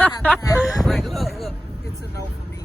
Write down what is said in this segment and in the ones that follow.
have to have like, look, it's a no for me.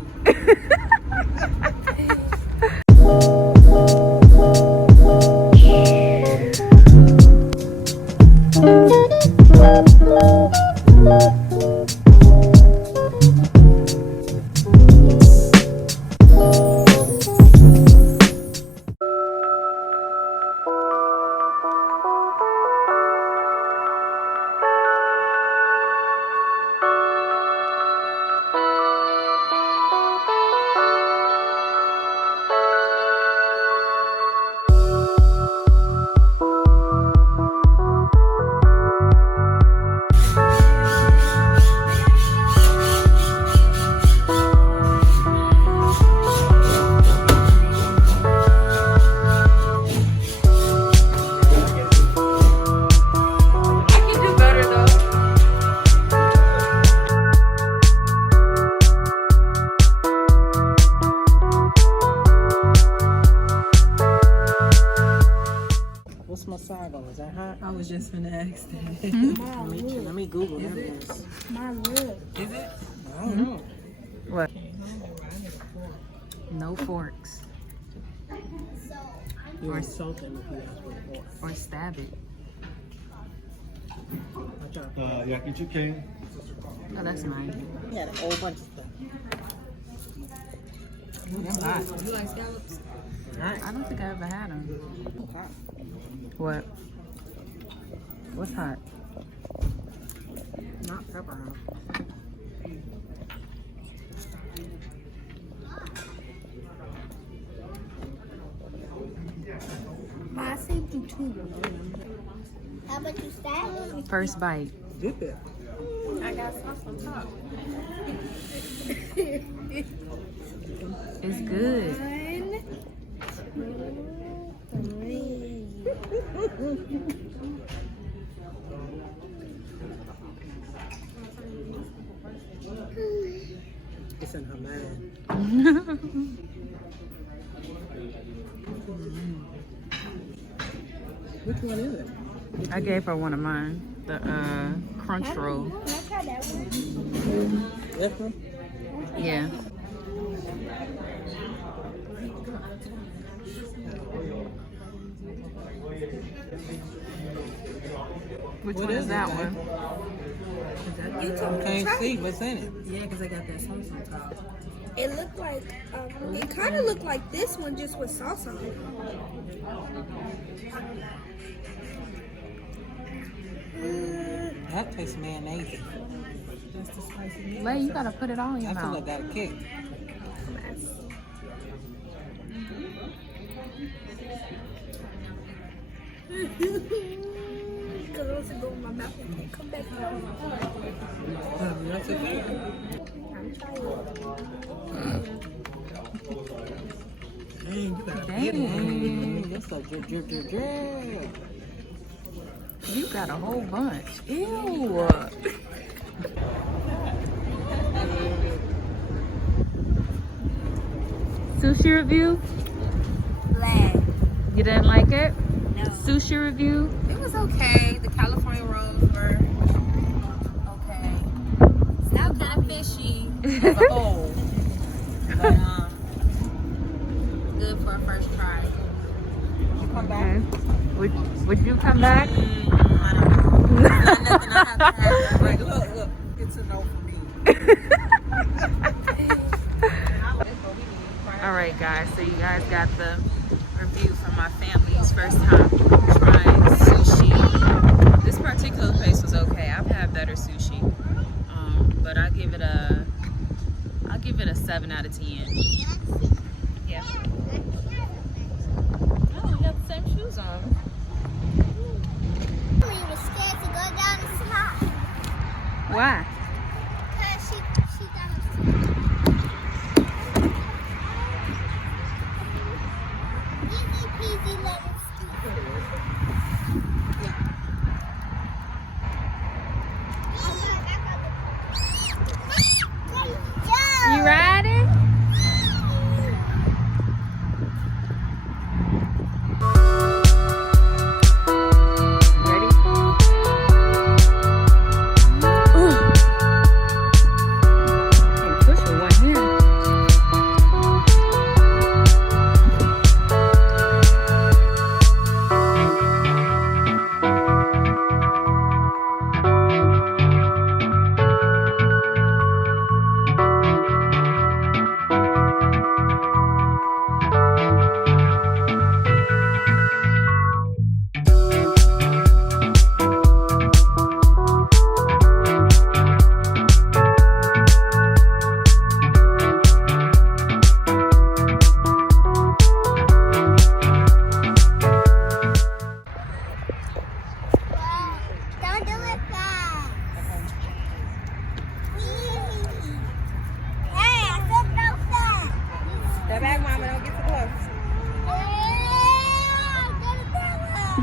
What's my side on? Is that hot? I was just finna ask that. Let me Google that. Mine would. Is it? I don't know. What? No forks. You're insulting if you ask for a fork. Or stab it. Yaki chicken. Oh, that's nice. He had a whole bunch of stuff. That's hot. You like scallops? Nice. I don't think I ever had them. Hot. What? What's hot? Not pepper, huh? I saved you two. How about you stab? First bite. Dip it. I got sauce on top. It's good. 1, 2, 3. It's in her mind. Which one is it? I gave her one of mine. The crunch roll. Can I try that one? This one? Yeah. Which What one is is that it, one? I can't see what's in it. Yeah, because I got that sauce on top. It looked like, it kind of looked like this one just with sauce on it. That tastes mayonnaise. That's the spicy meat. Lay, you gotta put it all in your I feel mouth. like got a kick. Because once it go in my mouth, it can't come back out. That's it. I'm trying. Dang, you got a Dang. big one. That's like drip, drip, drip, drip. You got a whole bunch. Ew. Sushi review? Black. You didn't like it? No. Sushi review? It was okay. The California rolls were okay. Still kind of fishy as a whole. But good for a first try. You come back? Okay. Would you come back? I don't know. Not nothing I have to have. Like, look, it's a no for me. All right, guys. So you guys got the review from my family's first time trying sushi. This particular place was okay. I've had better sushi, but I'll give it a 7 out of 10. Yeah. Oh, we got the same shoes on. We were scared to go down the slide. Why? Because she got us. Easy peasy lemon squeeze. You riding? Ready? Ooh.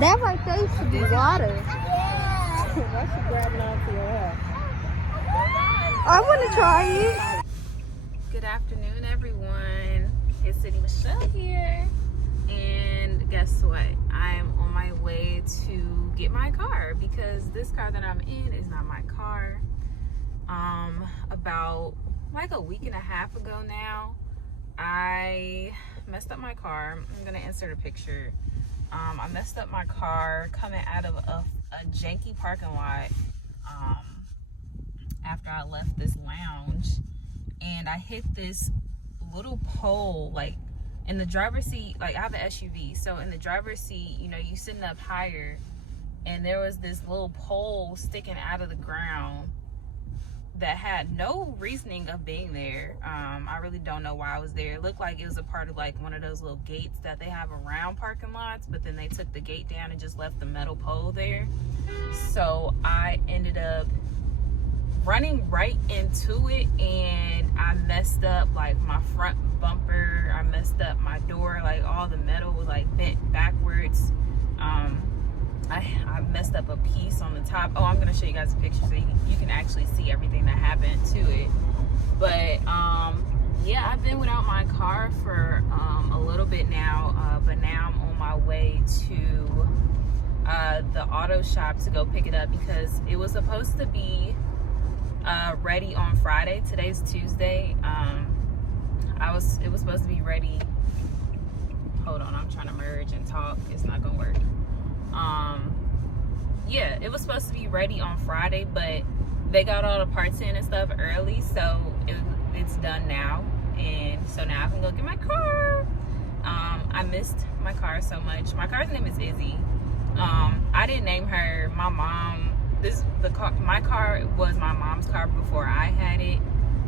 That right there should be water. Why she grabbing onto your hair? I want to try it. Good afternoon, everyone. It's City Michelle here. And guess what? I am on my way to get my car because this car that I'm in is not my car. About like a week and a half ago now, I messed up my car. I'm gonna insert a picture. I messed up my car coming out of a janky parking lot after I left this lounge, and I hit this little pole like in the driver's seat. Like I have an SUV, so in the driver's seat, you know, you sitting up higher, and there was this little pole sticking out of the ground that had no reasoning of being there. I really don't know why I was there. It looked like it was a part of like one of those little gates that they have around parking lots, but then they took the gate down and just left the metal pole there. So I ended up running right into it, and I messed up like my front bumper. I messed up my door, like all the metal was like bent backwards. I messed up a piece on the top. Oh, I'm gonna show you guys a picture so you can actually see everything that happened to it. But yeah, I've been without my car for a little bit now, but now I'm on my way to the auto shop to go pick it up because it was supposed to be ready on Friday. Today's Tuesday. It was supposed to be ready. Hold on, I'm trying to merge and talk. It's not gonna work. Yeah, it was supposed to be ready on Friday, but they got all the parts in and stuff early, so it's done now, and so now I can go get my car. I missed my car so much. My car's name is Izzy. I didn't name her. My mom, my car was my mom's car before I had it,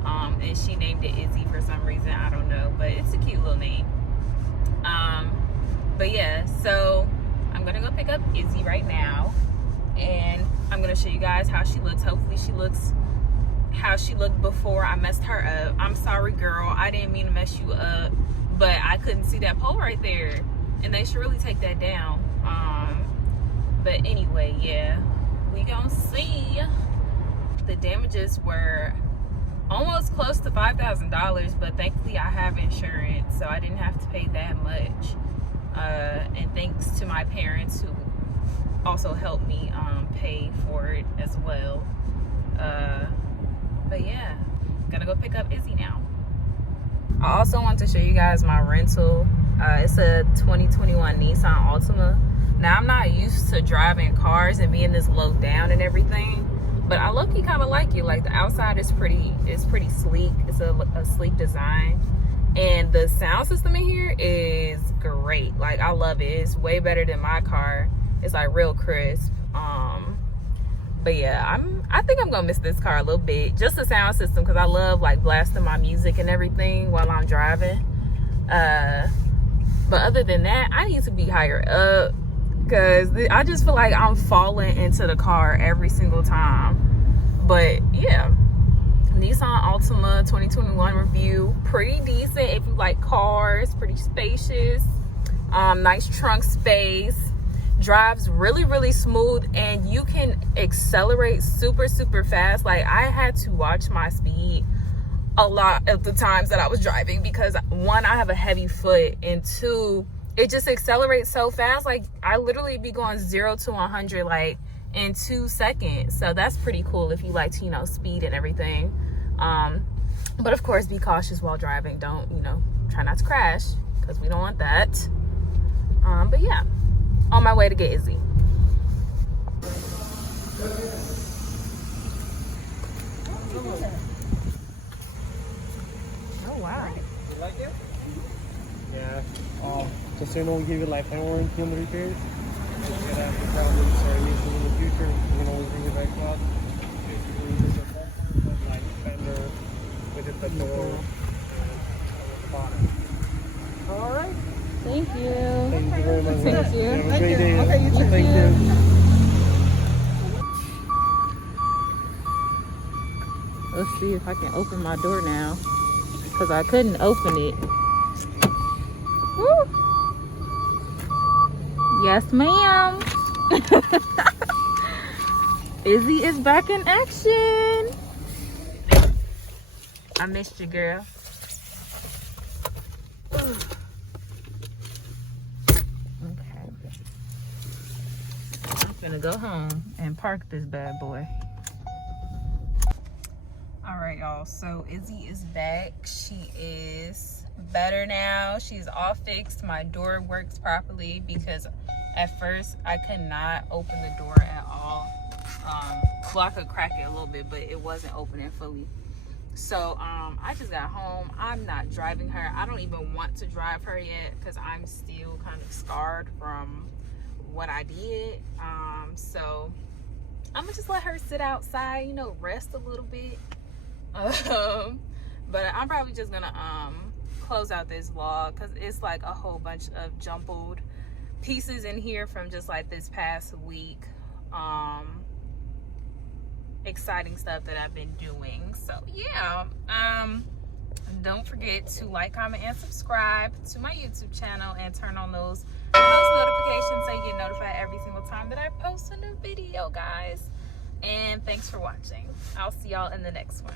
and she named it Izzy for some reason. I don't know, but it's a cute little name. But yeah, so I'm gonna go pick up Izzy right now, and I'm gonna show you guys how she looks. Hopefully she looks how she looked before I messed her up. I'm sorry, girl, I didn't mean to mess you up, but I couldn't see that pole right there, and they should really take that down. But anyway, yeah, we gonna see. The damages were almost close to $5,000, but thankfully I have insurance, so I didn't have to pay that much. And thanks to my parents who also helped me pay for it as well. But yeah, gonna go pick up Izzy now. I also want to show you guys my rental. It's a 2021 Nissan Altima. Now I'm not used to driving cars and being this low down and everything, but I low-key kind of like it. Like the outside is pretty sleek. It's a sleek design. And the sound system in here is great. Like I love it. It's way better than my car. It's like real crisp. But yeah, I think I'm gonna miss this car a little bit. Just the sound system, because I love like blasting my music and everything while I'm driving. But other than that, I need to be higher up because I just feel like I'm falling into the car every single time. But yeah. Nissan Altima 2021 review, pretty decent if you like cars, pretty spacious, nice trunk space, drives really smooth, and you can accelerate super fast. Like I had to watch my speed a lot of the times that I was driving because one, I have a heavy foot, and two, it just accelerates so fast. Like I literally be going 0 to 100 like in 2 seconds. So that's pretty cool if you like to, you know, speed and everything. But of course be cautious while driving. Don't, you know, try not to crash because we don't want that. But yeah, on my way to get Izzy. Oh wow. You like it? Yeah. Just so you know, we give you lifetime warranty on the repairs. If you have any problems or anything in the future, you can always bring it back to us. Basically, just a phone, like fender with the door and the bottom. All right. Thank you. Thank you very much. Thank you. Have a great day. Okay, you too. Thank you. Let's see if I can open my door now, because I couldn't open it. Woo! Yes, ma'am. Izzy is back in action. I missed you, girl. Okay. I'm gonna go home and park this bad boy. All right, y'all. So Izzy is back. She is better now. She's all fixed. My door works properly because at first I could not open the door at all. Well, I could crack it a little bit, but it wasn't opening fully. So I just got home. I'm not driving her. I don't even want to drive her yet because I'm still kind of scarred from what I did. So I'm gonna just let her sit outside, you know, rest a little bit. But I'm probably just gonna close out this vlog because it's like a whole bunch of jumbled pieces in here from just like this past week. Exciting stuff that I've been doing. So yeah, don't forget to like, comment, and subscribe to my YouTube channel and turn on those post notifications so you get notified every single time that I post a new video, guys. And thanks for watching. I'll see y'all in the next one.